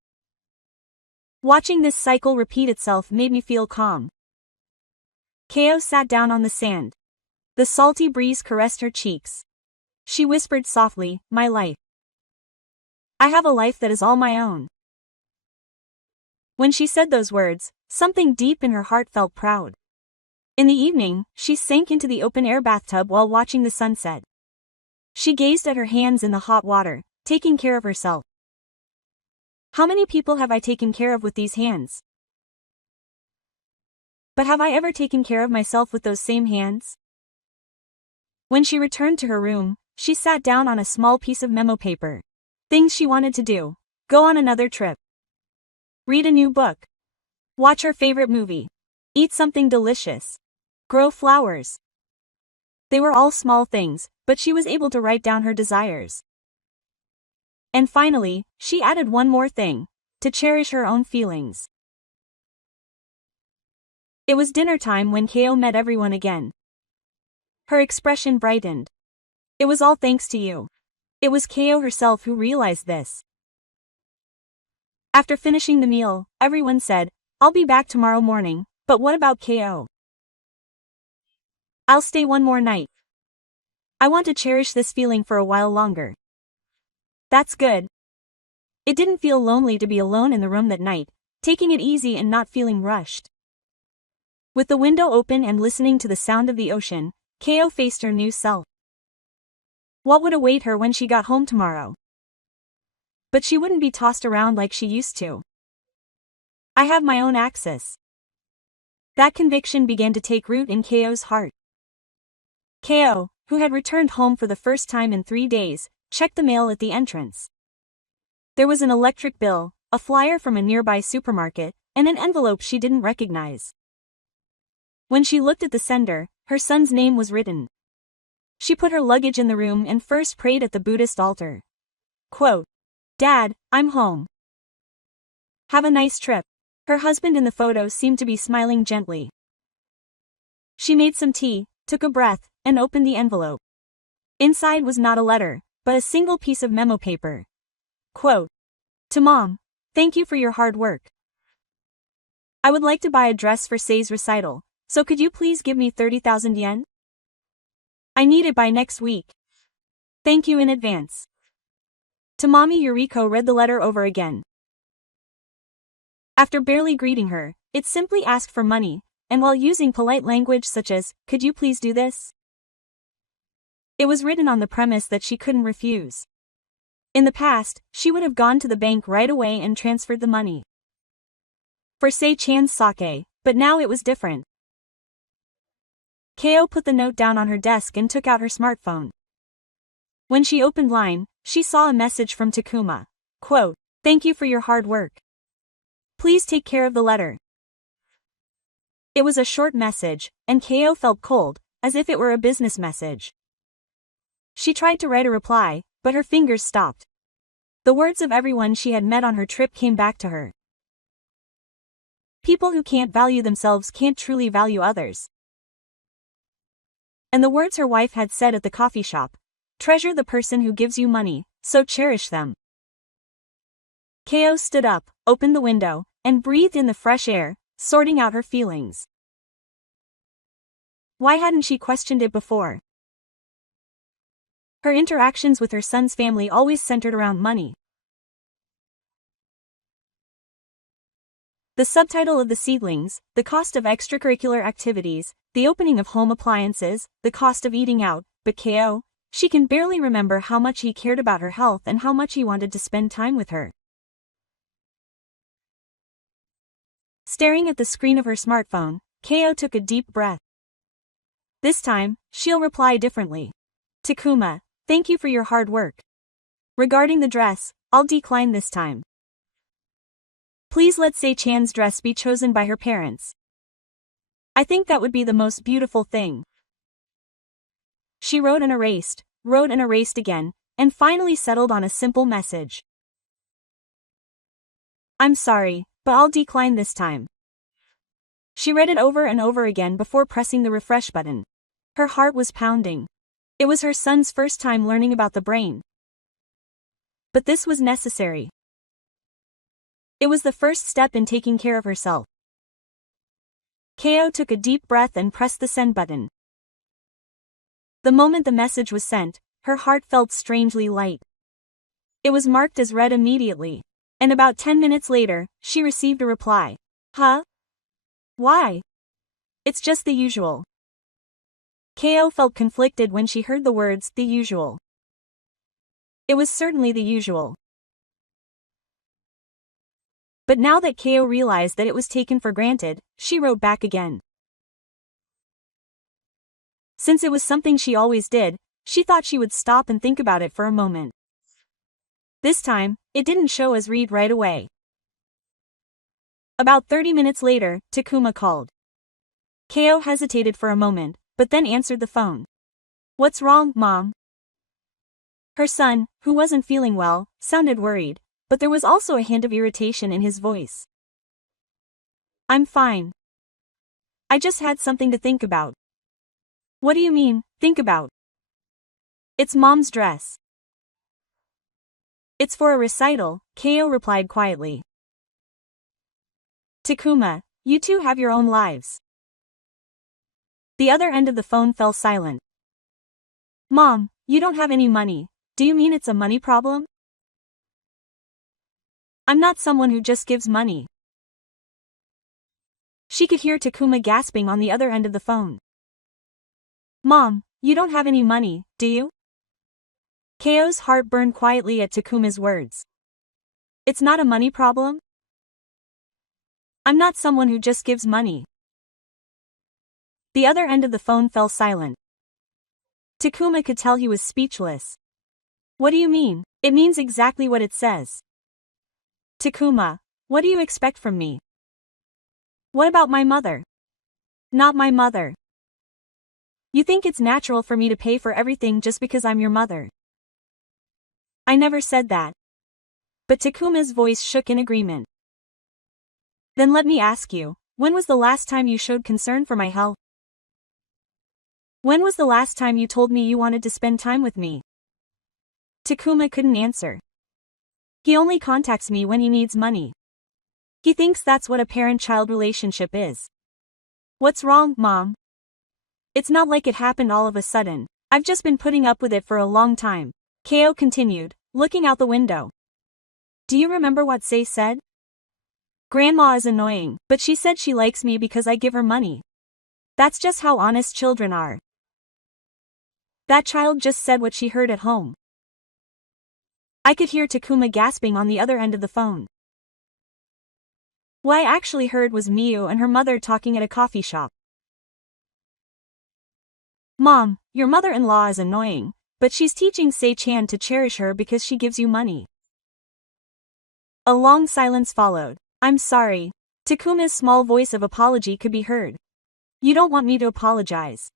Watching this cycle repeat itself made me feel calm. Ko sat down on the sand. The salty breeze caressed her cheeks. She whispered softly, "My life. I have a life that is all my own." When she said those words, something deep in her heart felt proud. In the evening, she sank into the open-air bathtub while watching the sunset. She gazed at her hands in the hot water, taking care of herself. How many people have I taken care of with these hands? But have I ever taken care of myself with those same hands? When she returned to her room, she sat down on a small piece of memo paper. Things she wanted to do. Go on another trip. Read a new book. Watch her favorite movie. Eat something delicious. Grow flowers. They were all small things, but she was able to write down her desires. And finally, she added one more thing: to cherish her own feelings. It was dinner time when Ko met everyone again. Her expression brightened. It was all thanks to you. It was Ko herself who realized this. After finishing the meal, everyone said, "I'll be back tomorrow morning, but what about Ko? I'll stay one more night. I want to cherish this feeling for a while longer." That's good. It didn't feel lonely to be alone in the room that night, taking it easy and not feeling rushed. With the window open and listening to the sound of the ocean, Ko faced her new self. What would await her when she got home tomorrow? But she wouldn't be tossed around like she used to. I have my own axis. That conviction began to take root in Ko's heart. Ko, who had returned home for the first time in 3 days, checked the mail at the entrance. There was an electric bill, a flyer from a nearby supermarket, and an envelope she didn't recognize. When she looked at the sender, her son's name was written. She put her luggage in the room and first prayed at the Buddhist altar. Quote, "Dad, I'm home. Have a nice trip." Her husband in the photo seemed to be smiling gently. She made some tea, took a breath, and opened the envelope. Inside was not a letter, but a single piece of memo paper. Quote, "To Mom, thank you for your hard work. I would like to buy a dress for Say's recital, so could you please give me 30,000 yen? I need it by next week. Thank you in advance." To Mommy. Yuriko read the letter over again. After barely greeting her, it simply asked for money, and while using polite language such as, "Could you please do this?" It was written on the premise that she couldn't refuse. In the past, she would have gone to the bank right away and transferred the money for Sei-chan's sake, but now it was different. Ko put the note down on her desk and took out her smartphone. When she opened Line, she saw a message from Takuma. Quote, "Thank you for your hard work. Please take care of the letter." It was a short message, and Ko felt cold, as if it were a business message. She tried to write a reply, but her fingers stopped. The words of everyone she had met on her trip came back to her. People who can't value themselves can't truly value others. And the words her wife had said at the coffee shop: "Treasure the person who gives you money, so cherish them." Ko stood up, opened the window, and breathed in the fresh air, sorting out her feelings. Why hadn't she questioned it before? Her interactions with her son's family always centered around money. The subtitle of The Seedlings: The Cost of Extracurricular Activities, the Opening of Home Appliances, the Cost of Eating Out, but Ko, she can barely remember how much he cared about her health and how much he wanted to spend time with her. Staring at the screen of her smartphone, Ko took a deep breath. This time, she'll reply differently. "Takuma, thank you for your hard work. Regarding the dress, I'll decline this time. Please let Sei-chan's dress be chosen by her parents. I think that would be the most beautiful thing." She wrote and erased again, and finally settled on a simple message. "I'm sorry, but I'll decline this time." She read it over and over again before pressing the refresh button. Her heart was pounding. It was her son's first time learning about the brain. But this was necessary. It was the first step in taking care of herself. Ko took a deep breath and pressed the send button. The moment the message was sent, her heart felt strangely light. It was marked as read immediately, and about 10 minutes later, she received a reply. Huh? Why? It's just the usual. Ko felt conflicted when she heard the words, the usual. It was certainly the usual. But now that Ko realized that it was taken for granted, she wrote back again. Since it was something she always did, she thought she would stop and think about it for a moment. This time, it didn't show as read right away. About 30 minutes later, Takuma called. Ko hesitated for a moment, but then answered the phone. What's wrong, Mom? Her son, who wasn't feeling well, sounded worried, but there was also a hint of irritation in his voice. I'm fine. I just had something to think about. What do you mean, think about? It's Mom's dress. It's for a recital, Ko replied quietly. Takuma, you two have your own lives. The other end of the phone fell silent. Mom, you don't have any money. Do you mean it's a money problem? I'm not someone who just gives money. She could hear Takuma gasping on the other end of the phone. Mom, you don't have any money, do you? Ko's heart burned quietly at Takuma's words. It's not a money problem? I'm not someone who just gives money. The other end of the phone fell silent. Takuma could tell he was speechless. What do you mean? It means exactly what it says. Takuma, what do you expect from me? What about my mother? Not my mother. You think it's natural for me to pay for everything just because I'm your mother? I never said that. But Takuma's voice shook in agreement. Then let me ask you, when was the last time you showed concern for my health? When was the last time you told me you wanted to spend time with me? Takuma couldn't answer. He only contacts me when he needs money. He thinks that's what a parent-child relationship is. What's wrong, Mom? It's not like it happened all of a sudden. I've just been putting up with it for a long time. Ko continued, looking out the window. Do you remember what Sei said? Grandma is annoying, but she said she likes me because I give her money. That's just how honest children are. That child just said what she heard at home. I could hear Takuma gasping on the other end of the phone. What I actually heard was Miyu and her mother talking at a coffee shop. Mom, your mother-in-law is annoying, but she's teaching Sei-chan to cherish her because she gives you money. A long silence followed. I'm sorry. Takuma's small voice of apology could be heard. You don't want me to apologize.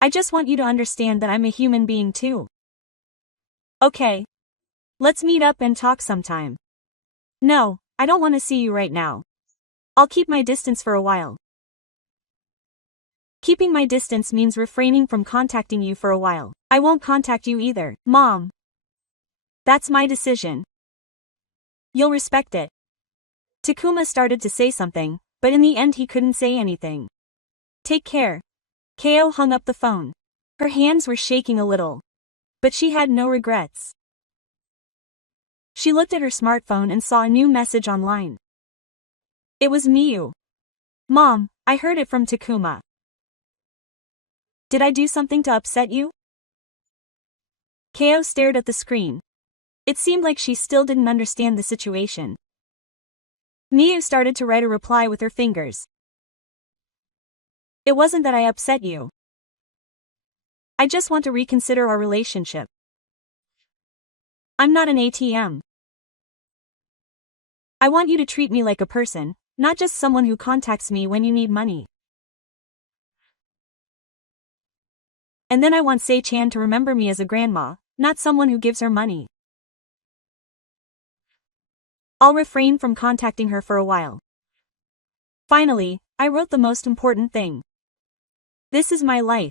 I just want you to understand that I'm a human being too. Okay. Let's meet up and talk sometime. No, I don't want to see you right now. I'll keep my distance for a while. Keeping my distance means refraining from contacting you for a while. I won't contact you either, Mom. That's my decision. You'll respect it. Takuma started to say something, but in the end he couldn't say anything. Take care. Ko hung up the phone. Her hands were shaking a little. But she had no regrets. She looked at her smartphone and saw a new message online. It was Miyu. Mom, I heard it from Takuma. Did I do something to upset you? Ko stared at the screen. It seemed like she still didn't understand the situation. Miyu started to write a reply with her fingers. It wasn't that I upset you. I just want to reconsider our relationship. I'm not an ATM. I want you to treat me like a person, not just someone who contacts me when you need money. And then I want Sei-chan to remember me as a grandma, not someone who gives her money. I'll refrain from contacting her for a while. Finally, I wrote the most important thing. This is my life.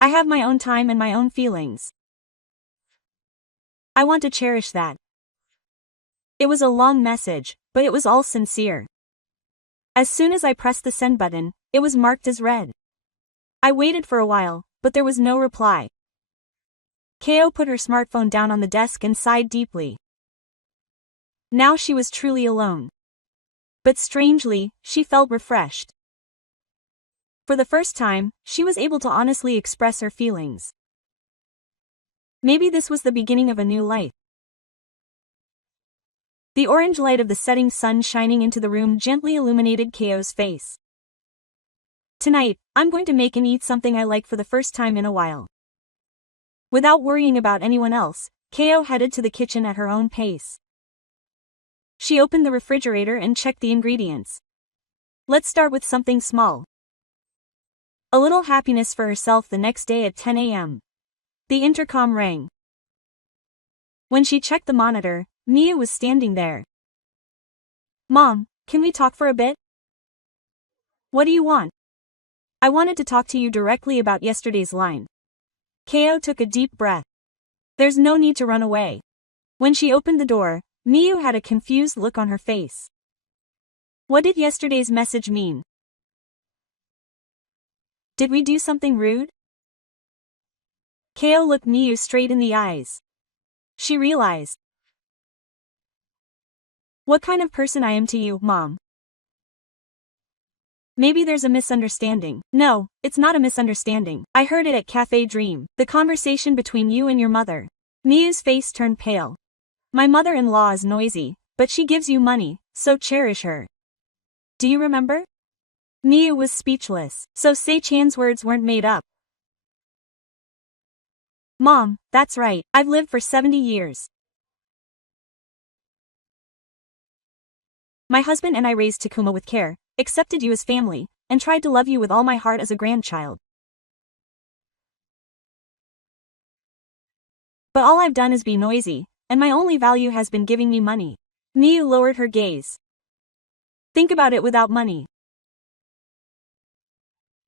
I have my own time and my own feelings. I want to cherish that. It was a long message, but it was all sincere. As soon as I pressed the send button, it was marked as read. I waited for a while, but there was no reply. Ko put her smartphone down on the desk and sighed deeply. Now she was truly alone. But strangely, she felt refreshed. For the first time, she was able to honestly express her feelings. Maybe this was the beginning of a new life. The orange light of the setting sun shining into the room gently illuminated Ko's face. Tonight, I'm going to make and eat something I like for the first time in a while. Without worrying about anyone else, Ko headed to the kitchen at her own pace. She opened the refrigerator and checked the ingredients. Let's start with something small. A little happiness for herself the next day at 10 a.m. The intercom rang. When she checked the monitor, Mia was standing there. "Mom, can we talk for a bit?" "What do you want?" "I wanted to talk to you directly about yesterday's line." Ko took a deep breath. There's no need to run away. When she opened the door, Miu had a confused look on her face. What did yesterday's message mean? Did we do something rude? Ko looked Miu straight in the eyes. She realized. What kind of person I am to you, Mom? Maybe there's a misunderstanding. No, it's not a misunderstanding. I heard it at Cafe Dream, the conversation between you and your mother. Miu's face turned pale. My mother-in-law is noisy, but she gives you money, so cherish her. Do you remember? Miu was speechless, so Se-chan's words weren't made up. Mom, that's right, I've lived for 70 years. My husband and I raised Takuma with care, accepted you as family, and tried to love you with all my heart as a grandchild. But all I've done is be noisy, and my only value has been giving me money. Miu lowered her gaze. Think about it without money.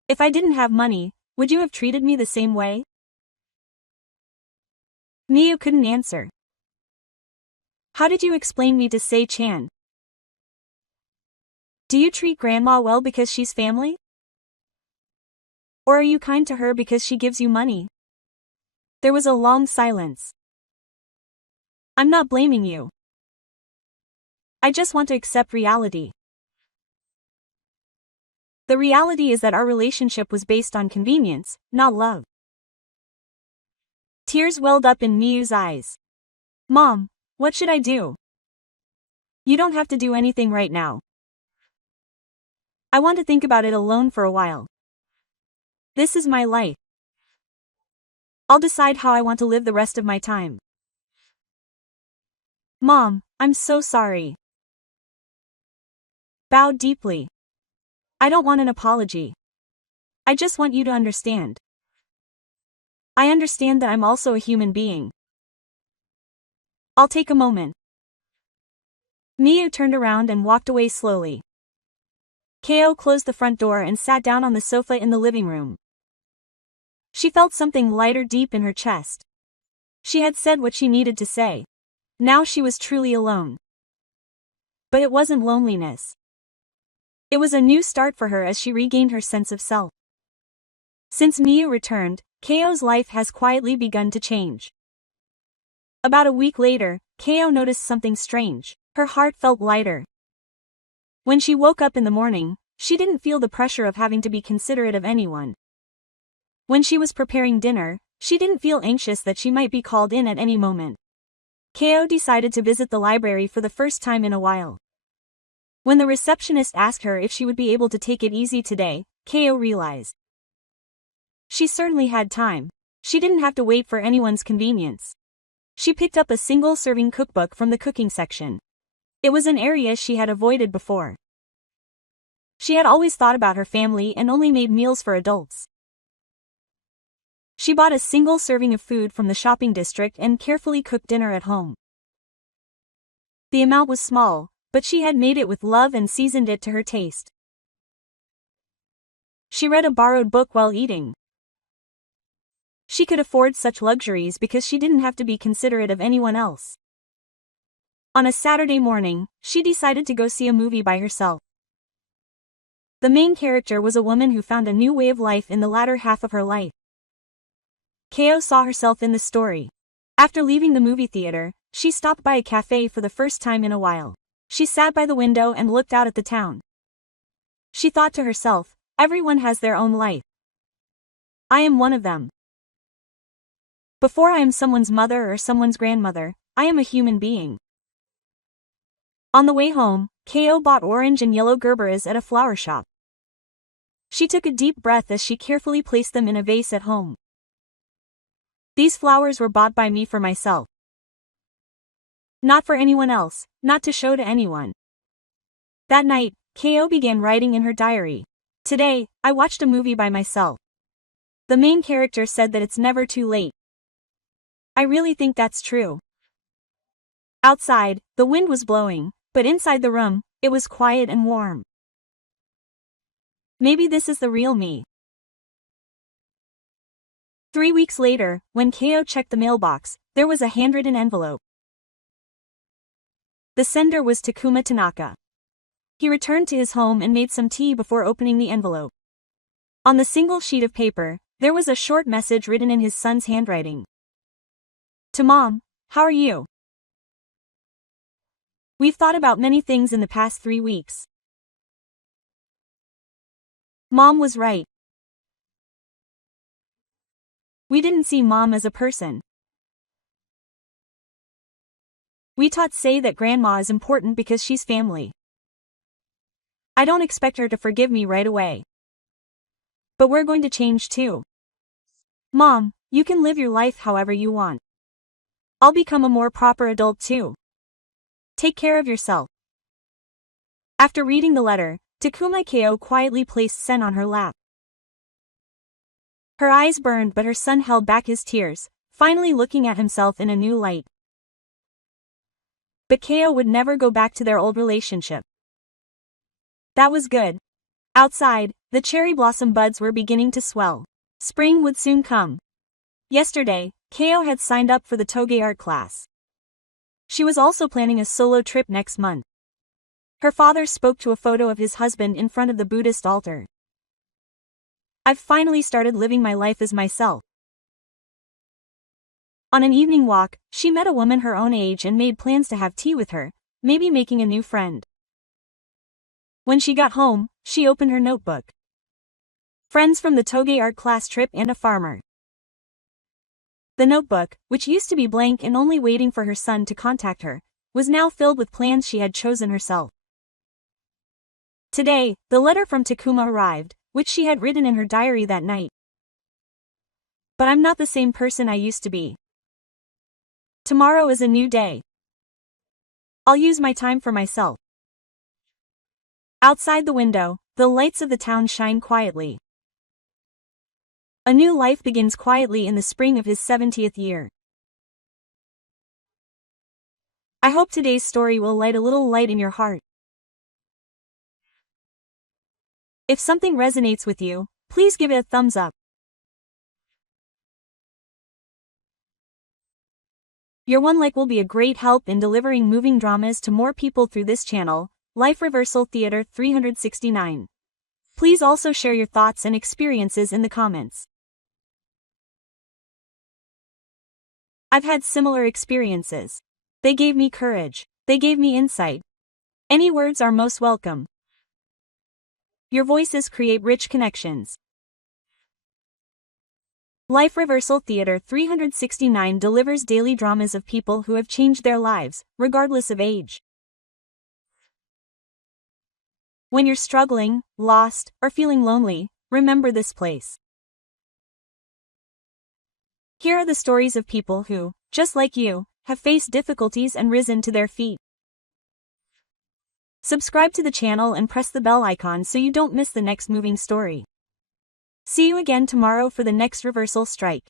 If I didn't have money, would you have treated me the same way? Miu couldn't answer. How did you explain me to Se-chan? Do you treat grandma well because she's family? Or are you kind to her because she gives you money? There was a long silence. I'm not blaming you. I just want to accept reality. The reality is that our relationship was based on convenience, not love. Tears welled up in Miu's eyes. Mom, what should I do? You don't have to do anything right now. I want to think about it alone for a while. This is my life. I'll decide how I want to live the rest of my time. Mom, I'm so sorry. Bowed deeply. I don't want an apology. I just want you to understand. I understand that I'm also a human being. I'll take a moment. Miu turned around and walked away slowly. Ko closed the front door and sat down on the sofa in the living room. She felt something lighter deep in her chest. She had said what she needed to say. Now she was truly alone. But it wasn't loneliness. It was a new start for her as she regained her sense of self. Since Miu returned, Ko's life has quietly begun to change. About a week later, Ko noticed something strange. Her heart felt lighter. When she woke up in the morning, she didn't feel the pressure of having to be considerate of anyone. When she was preparing dinner, she didn't feel anxious that she might be called in at any moment. Ko decided to visit the library for the first time in a while. When the receptionist asked her if she would be able to take it easy today, Ko realized. She certainly had time. She didn't have to wait for anyone's convenience. She picked up a single-serving cookbook from the cooking section. It was an area she had avoided before. She had always thought about her family and only made meals for adults. She bought a single serving of food from the shopping district and carefully cooked dinner at home. The amount was small, but she had made it with love and seasoned it to her taste. She read a borrowed book while eating. She could afford such luxuries because she didn't have to be considerate of anyone else. On a Saturday morning, she decided to go see a movie by herself. The main character was a woman who found a new way of life in the latter half of her life. Ko saw herself in the story. After leaving the movie theater, she stopped by a cafe for the first time in a while. She sat by the window and looked out at the town. She thought to herself, everyone has their own life. I am one of them. Before I am someone's mother or someone's grandmother, I am a human being. On the way home, Ko bought orange and yellow gerberas at a flower shop. She took a deep breath as she carefully placed them in a vase at home. These flowers were bought by me for myself. Not for anyone else, not to show to anyone. That night, Ko began writing in her diary. Today, I watched a movie by myself. The main character said that it's never too late. I really think that's true. Outside, the wind was blowing, but inside the room, it was quiet and warm. Maybe this is the real me. 3 weeks later, when Ko checked the mailbox, there was a handwritten envelope. The sender was Takuma Tanaka. He returned to his home and made some tea before opening the envelope. On the single sheet of paper, there was a short message written in his son's handwriting. To Mom, how are you? We've thought about many things in the past 3 weeks. Mom was right. We didn't see Mom as a person. We say that Grandma is important because she's family. I don't expect her to forgive me right away. But we're going to change too. Mom, you can live your life however you want. I'll become a more proper adult too. Take care of yourself. After reading the letter, Takuma Ko quietly placed Sen on her lap. Her eyes burned, but her son held back his tears, finally looking at himself in a new light. But Ko would never go back to their old relationship. That was good. Outside, the cherry blossom buds were beginning to swell. Spring would soon come. Yesterday, Ko had signed up for the Toge art class. She was also planning a solo trip next month. Her father spoke to a photo of his husband in front of the Buddhist altar. I've finally started living my life as myself. On an evening walk, she met a woman her own age and made plans to have tea with her, maybe making a new friend. When she got home, she opened her notebook. Friends from the Toge art class trip and a farmer. The notebook, which used to be blank and only waiting for her son to contact her, was now filled with plans she had chosen herself. Today, the letter from Takuma arrived, which she had written in her diary that night. But I'm not the same person I used to be. Tomorrow is a new day. I'll use my time for myself. Outside the window, the lights of the town shine quietly. A new life begins quietly in the spring of his 70th year. I hope today's story will light a little light in your heart. If something resonates with you, please give it a thumbs up. Your one like will be a great help in delivering moving dramas to more people through this channel, Life Reversal Theater 369. Please also share your thoughts and experiences in the comments. I've had similar experiences. They gave me courage. They gave me insight. Any words are most welcome. Your voices create rich connections. Life Reversal Theater 369 delivers daily dramas of people who have changed their lives, regardless of age. When you're struggling, lost, or feeling lonely, remember this place. Here are the stories of people who, just like you, have faced difficulties and risen to their feet. Subscribe to the channel and press the bell icon so you don't miss the next moving story. See you again tomorrow for the next reversal strike.